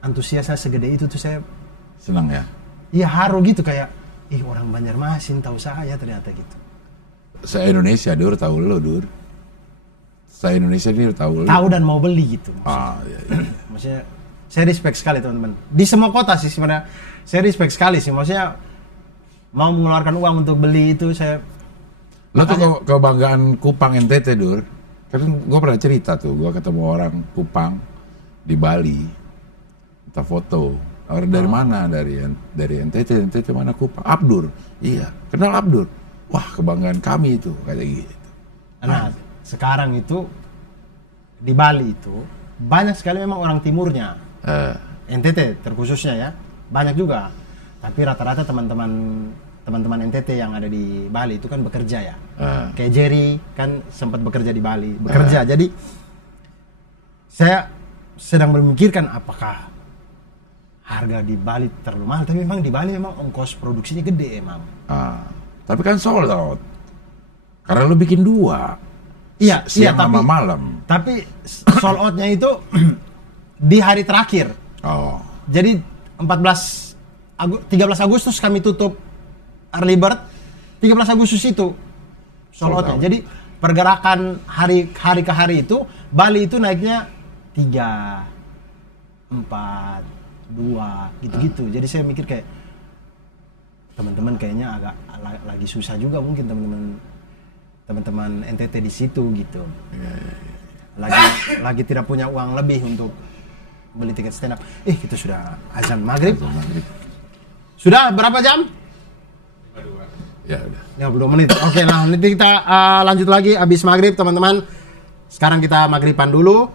antusiasnya segede itu tuh saya senang ya. Iya haru gitu kayak, orang Banjarmasin tahu saya ternyata gitu. Se-Indonesia Dur tahu lo, Dur. Se-Indonesia ini tahu lo. Tahu dan mau beli gitu. Iya. Maksudnya saya respect sekali teman-teman. Di semua kota sih sebenarnya, saya respect sekali sih. Maksudnya mau mengeluarkan uang untuk beli itu saya. Lo tuh kebanggaan Kupang NTT, Dur. Kan gue pernah cerita tuh, gue ketemu orang Kupang di Bali, minta foto. Orang dari mana? Dari NTT. NTT mana Kupang? Abdur. Iya, kenal Abdur. Wah, kebanggaan kami itu, kayak gitu. Nah, sekarang itu di Bali itu banyak sekali memang orang timurnya. NTT terkhususnya ya, banyak juga. Tapi rata-rata teman-teman NTT yang ada di Bali itu kan bekerja ya. Kayak Jerry kan sempat bekerja di Bali, bekerja. Jadi saya sedang memikirkan apakah harga di Bali terlalu mahal. Tapi memang di Bali memang ongkos produksinya gede emang. Tapi kan sold out. Karena lo bikin 2. Iya, siang tapi sama malam. Tapi sold out-nya itu di hari terakhir. Oh. Jadi 13 Agustus kami tutup early bird. 13 Agustus itu sold out-nya. Jadi pergerakan hari ke hari itu Bali itu naiknya 3, 4, 2 gitu-gitu. Jadi saya mikir kayak teman-teman kayaknya agak lagi susah juga mungkin teman-teman NTT di situ gitu. Lagi tidak punya uang lebih untuk beli tiket stand up. Kita sudah azan maghrib. Sudah berapa jam? Ya udah. 50 menit. Oke, nah nanti kita lanjut lagi habis maghrib teman-teman. Sekarang kita maghriban dulu.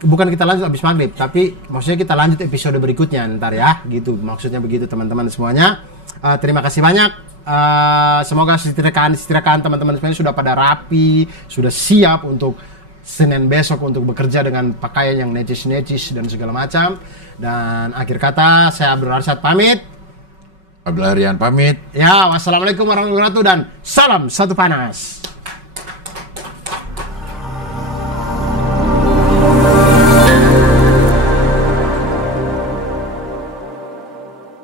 Bukan kita lanjut habis maghrib, tapi maksudnya kita lanjut episode berikutnya ntar ya, gitu. Maksudnya begitu teman-teman semuanya. Terima kasih banyak. Semoga setirakan teman-teman semuanya sudah pada rapi, sudah siap untuk Senin besok untuk bekerja dengan pakaian yang necis dan segala macam. Dan akhir kata saya Abdul Arsyad pamit. Abdul Aryan pamit. Ya, wassalamualaikum warahmatullahi wabarakatuh dan salam satu panas.